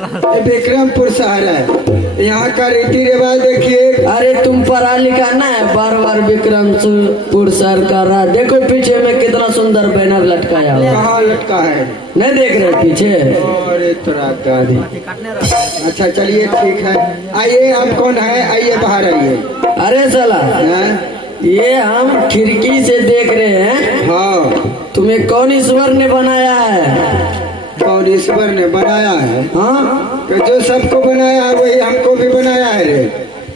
विक्रमपुर शहर है, यहाँ का रीति रिवाज देखिए। अरे तुम पढ़ा लिखा ना है, बार बार विक्रमपुर शहर का रहा। देखो पीछे में कितना सुंदर बैनर लटकाया हुआ। कहाँ लटका है? नहीं देख रहे पीछे? अरे अच्छा चलिए ठीक है, आइए। आप कौन है? आइए बाहर आइए। अरे साला ये हम खिड़की से देख रहे हैं। हाँ, तुम्हें कौन ईश्वर ने बनाया है? कौन ईश्वर ने बनाया है? हाँ, तो जो सबको बनाया है वही हमको भी बनाया है रे।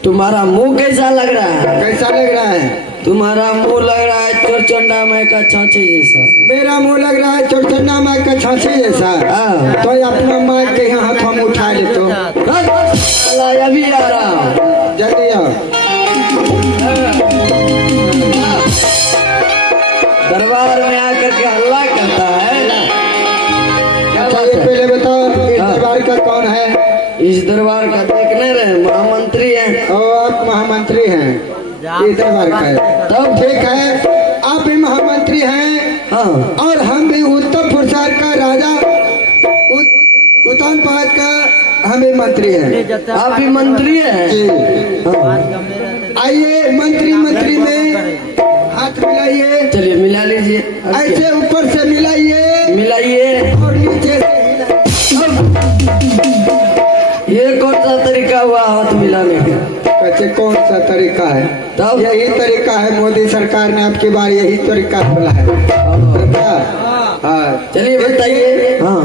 तुम्हारा मुंह कैसा लग रहा है? कैसा लग रहा है? तुम्हारा मुंह लग रहा है चोरचंडा माई का छाछी जैसा। मेरा मुंह लग रहा है चोरचंडा माई का छाछी जैसा। हाँ। तो अपना माई के यहाँ हाथ हम उठा ले तो अभी आ रहा हूँ, जल्दी आओ। दरबार में आकर के हल्ला करता है। अच्छा ये पहले बताओ, इस दरबार का कौन है? इस दरबार का देखने रहे महामंत्री हैं। और आप महामंत्री हैं इस दरबार का है? तब ठीक है, आप भी महामंत्री हैं। हाँ, और हम भी उत्तर पुरसार का राजा उत्तान पाद का हम भी मंत्री हैं। आप भी मंत्री हैं? जी। हाँ। आइए मंत्री में हाथ मिलाइए। चलिए मिला लीजिए। ऐसे ऊपर से मिलाइए मिलाइए। और नीचे से हिलाइए। ये कौन सा तरीका हुआ हाथ मिलाने का? कैसे कौन सा तरीका है? तब यही तरीका है, मोदी सरकार ने आपकी बार यही तरीका खोला है। हाँ, चलिए बताइए। हाँ,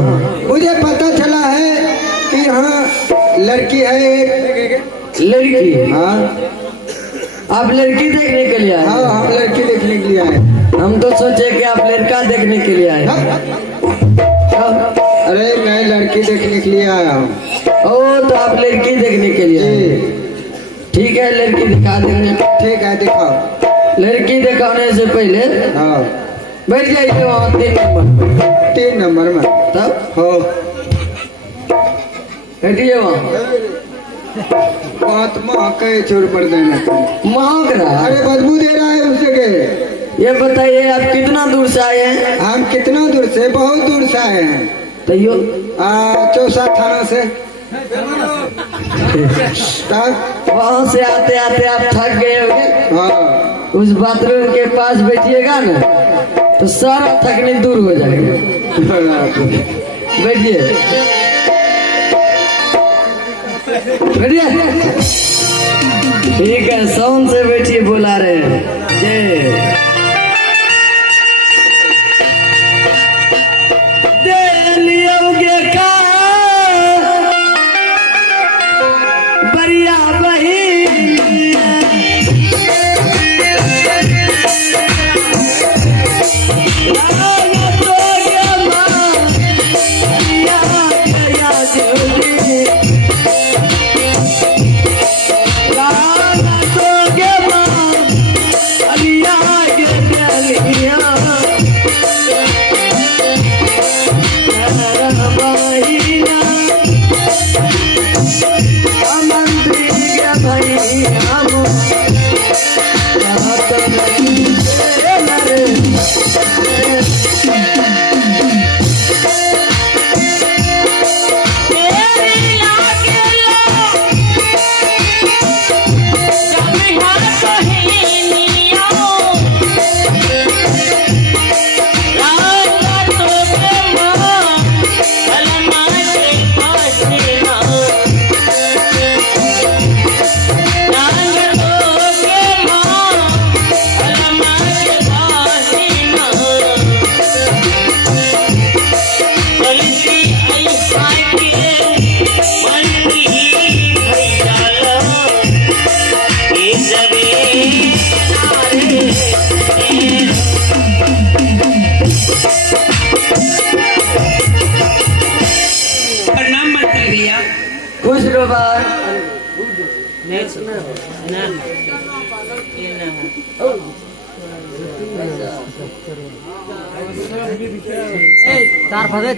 मुझे पता चला है कि यहाँ लड़की है एक। लड़की? हाँ, आप लड़की देखने के लिए आए? हाँ हम लड़की देखने के लिए आए। हम तो सोचे कि आप लड़का देखने के लिए आए। अरे मैं लड़की देखने के लिए आया हूँ। ओ, तो आप लड़की देखने के लिए आए? ठीक है, लड़की दिखा देंगे। ठीक है, दिखाओ। लड़की दिखाने से पहले हाँ, बैठ जाइए वहाँ 3 नंबर। 3 नंबर में। तब हो बैठिए वहाँ। महात्मा कहे चोर पर देना। महक रहा है। अरे बदबू दे रहा है उस जगह। ये बताइए आप कितना दूर से आए हैं? हम कितना दूर से? बहुत दूर से आए हैं। तैयो चौसा थाना से। वहाँ से आते आते आप थक गए होंगे। हाँ, उस बाथरूम के पास बैठिएगा ना तो सारा थकने दूर हो जाएगा। बैठिए बैठिए। ठीक है, सौन से बैठिए, बुला रहे हैं। जय बढ़िया बही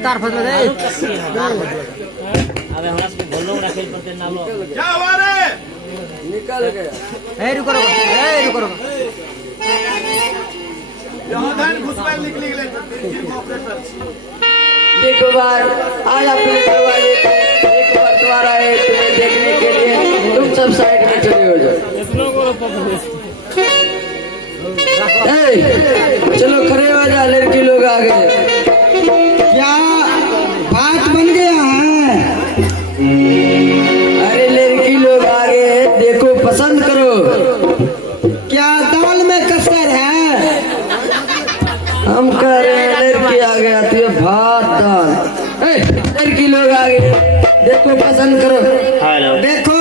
तार फंसे दे अबे हमरा से बोलो राखेल पर के नाम लो क्या हुआ रे? निकल गया। रुको यहाँ धान घुसपैल निकली गए। देखो बार आज अपने दरवाजे पे एक बंटवारा है तुम्हें देखने के लिए, तुम सब साइड में चले हो जाओ। चलो खड़े हो जा, लड़की लोग आ गए। क्या बात बन गया है? अरे लड़की लोग आ गए, देखो पसंद करो। क्या दाल में कसर है? हम कह रहे हैं लड़की आ गया तो ये भात दाल। लड़की लोग आ गए, देखो पसंद करो। हेलो देखो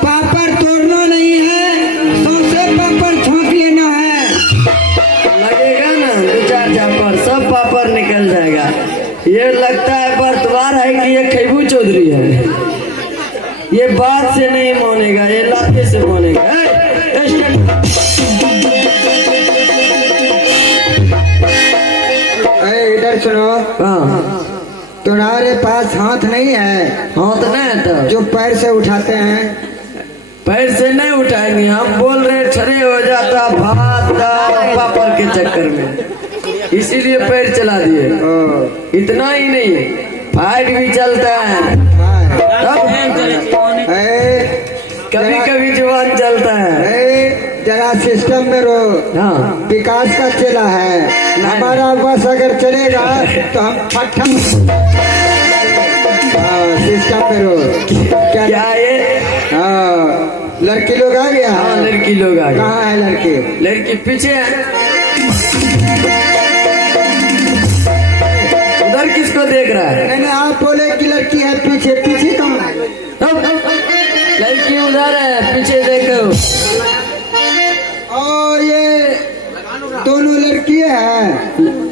पापड़ तोड़ना नहीं है, सौंसे पापड़ छोंक लेना है। लगेगा ना 2-4 झापड़, सब पापड़ निकल जाएगा। ये लगता है बर्तवार है कि ये खैबू चौधरी है। ये बात से नहीं मानेगा, ये लाते से मानेगा। इधर सुनो, हाँ तुम्हारे पास हाथ नहीं है? हाथ नहीं है तो जो पैर से उठाते हैं। पैर से नहीं उठाएंगे, हम बोल रहे खड़े हो जाता भात दाल पापड़ के चक्कर में, इसीलिए पैर चला दिए। इतना ही नहीं, फाइट भी चलता है, कभी कभी जुबान चलता है। जरा सिस्टम में रहो। हाँ विकास का चेला है हमारा, बस अगर चलेगा तो हम फटम। सिस्टम में रहो। क्या ये? हाँ लड़की लोग आ गया। हाँ लड़की लोग आ गए। कहाँ है लड़की? लड़की पीछे है। उधर किसको देख रहा है? नहीं आप बोले कि लड़की है पीछे, पीछे कहाँ है? लड़की उधर है, पीछे देखो। और ये दोनों लड़की है?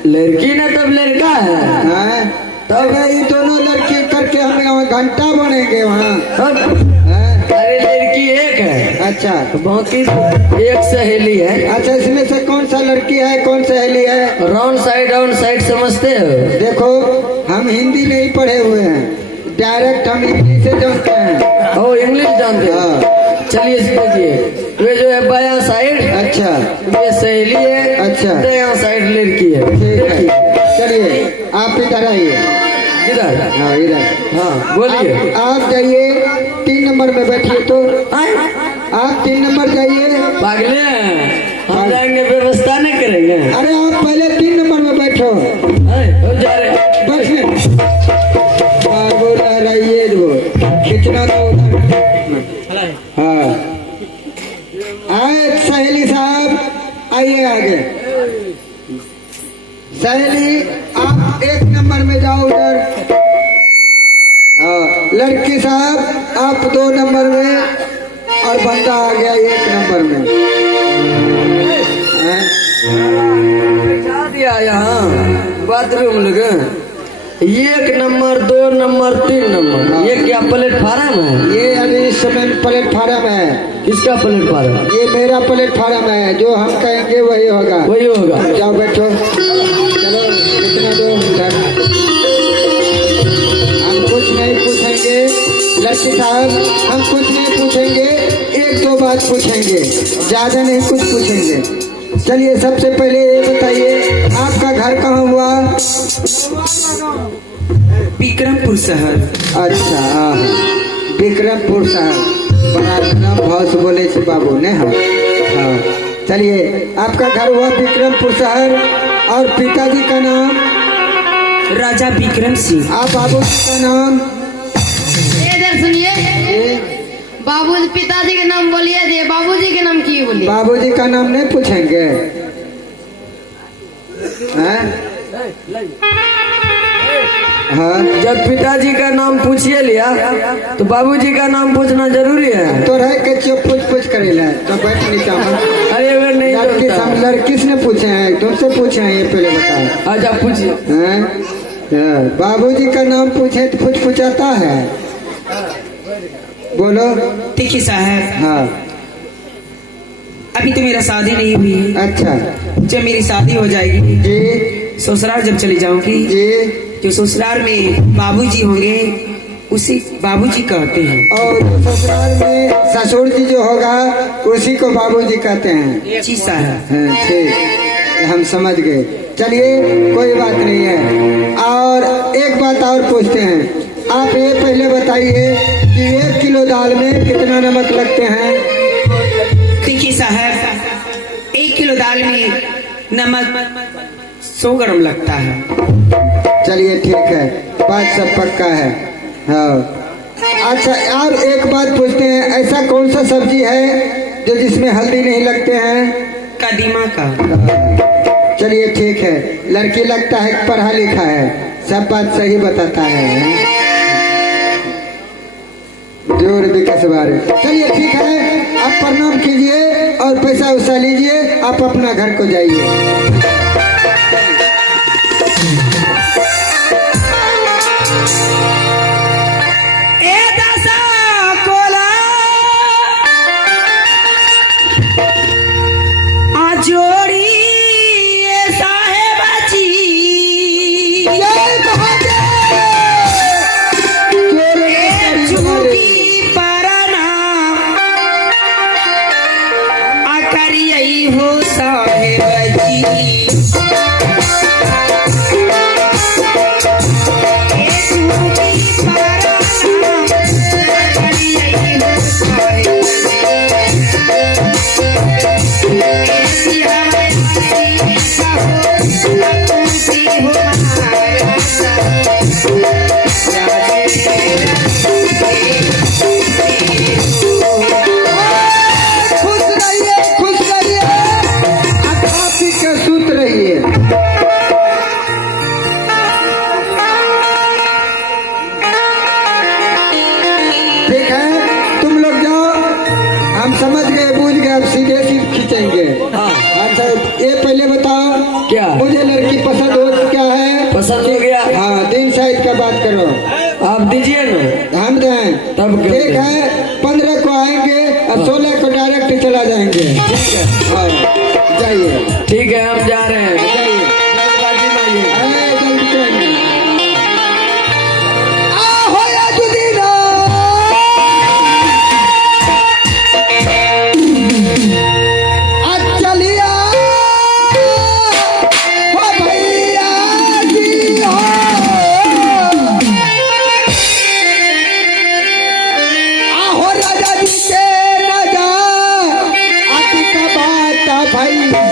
लड़की ना तब लड़का है। तब ये दोनों लड़की करके हम यहाँ घंटा बनेंगे वहाँ। अरे लड़की एक है, अच्छा बाकी एक सहेली है। अच्छा इसमें से कौन सा लड़की है कौन सहेली है? राउंड साइड समझते हो? देखो हम हिंदी नहीं पढ़े हुए हैं, डायरेक्ट हम इंग्लिश से जानते हैं। ओ इंग्लिश जानते हो? हाँ। चलिए देखिए, ये जो है बायां साइड, अच्छा ये सहेली है। अच्छा। दायां साइड लड़की है। ठीक है, चलिए आप इधर आइए। इधर? हाँ इधर। हाँ बोलिए। आप जाइए 3 नंबर में बैठिए। तो आए? आप 3 नंबर जाइए। पागले हैं, हम जाएंगे व्यवस्था नहीं करेंगे। अरे आप पहले 3 नंबर में बैठो। हम जा रहे हैं। बैठिए। बोल रही है वो कितना तो। हाँ आए सहेली साहब आइए आगे। सहेली आप 1 नंबर में जाओ उधर। लड़की साहब आप 2 नंबर में, और बंदा आ गया 1 नंबर में। बिठा दिया यहाँ बाथरूम लगे। 1 नंबर 2 नंबर 3 नंबर, ये क्या प्लेटफार्म है? ये अभी इस समय प्लेटफार्म है। किसका प्लेटफार्म? ये मेरा प्लेटफार्म है, जो हम कहेंगे वही होगा। वही होगा। जाओ बैठो। चलो कितना दो उधर। हम कुछ नहीं पूछेंगे लड़की साहब, हम कुछ नहीं पूछेंगे, 1-2 बात पूछेंगे, ज्यादा नहीं कुछ पूछेंगे। चलिए सबसे पहले ये बताइए आपका घर कहाँ हुआ? विक्रमपुर शहर। अच्छा हाँ विक्रमपुर शहर। बड़ा नाम भाव से बोले से बाबू ने। हाँ हाँ चलिए आपका घर हुआ विक्रमपुर शहर, और पिताजी का नाम? राजा विक्रम सिंह। आप बाबू का नाम? इधर सुनिए, बाबू पिताजी के नाम बोलिए, दिए बाबूजी के नाम की बोलिए? बाबूजी का नाम नहीं पूछेंगे? हाँ जब पिताजी का नाम पूछिए लिया तो बाबूजी का नाम पूछना जरूरी है। तो रह के चुप पूछ करेला तो बैठ नहीं चाहूँ। अरे वे नहीं लड़की से पूछे हैं तुमसे पूछे हैं, ये पहले बताओ। अच्छा पूछिए। बाबूजी का नाम पूछे तो कुछ पूछाता है? बोलो। देखिए साहब, हाँ अभी तो मेरा शादी नहीं हुई। अच्छा जब मेरी शादी हो जाएगी, जी ससुराल जब चली जाऊंगी, जी, जो ससुराल में बाबूजी होंगे उसी बाबूजी कहते हैं। और ससुराल में ससुर जी जो होगा उसी को बाबूजी कहते हैं। जी साहब। हाँ ठीक, हम समझ गए। चलिए कोई बात नहीं है। और एक बात और पूछते हैं, आप ये पहले बताइए कि 1 किलो दाल में कितना नमक लगते हैं? देखिए साहब, 1 किलो दाल में नमक 100 ग्राम लगता है। चलिए ठीक है, बात सब पक्का है। हाँ अच्छा, आप एक बात पूछते हैं, ऐसा कौन सा सब्जी है जो जिसमें हल्दी नहीं लगते हैं? कदीमा का। चलिए ठीक है, लड़की लगता है पढ़ा लिखा है, सब बात सही बताता है। जोर विकास बारे। चलिए ठीक है, आप प्रणाम कीजिए और पैसा उसा लीजिए, आप अपना घर को जाइए। समझ गए, बूझ गए, अब सीधे खींचेंगे। हाँ। अच्छा ये पहले बताओ, क्या मुझे लड़की पसंद हो क्या है? पसंद हो गया? हाँ, दिन साइड का बात करो, आप दीजिए ना, हम दें। तब ठीक है, 15 को आएंगे और 16 को डायरेक्ट चला जाएंगे। ठीक है, हाँ जाइए। ठीक है, हम जा रहे हैं। जाइए, जल्दबाजी में आइए। अरे जल्दी जाइए। आहो या दुदीना, चलिया हो भैया जी हो, आहो राजा जी के राजा, अति का बात भैया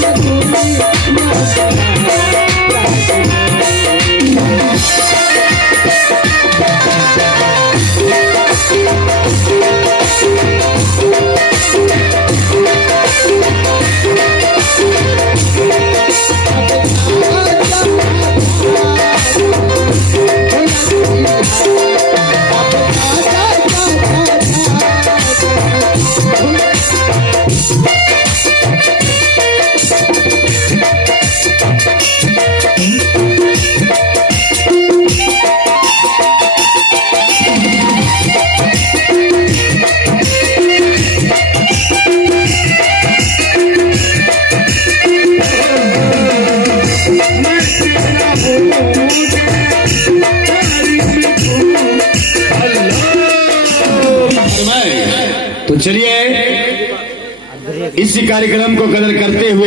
Thank you. इसी कार्यक्रम को कदर करते हुए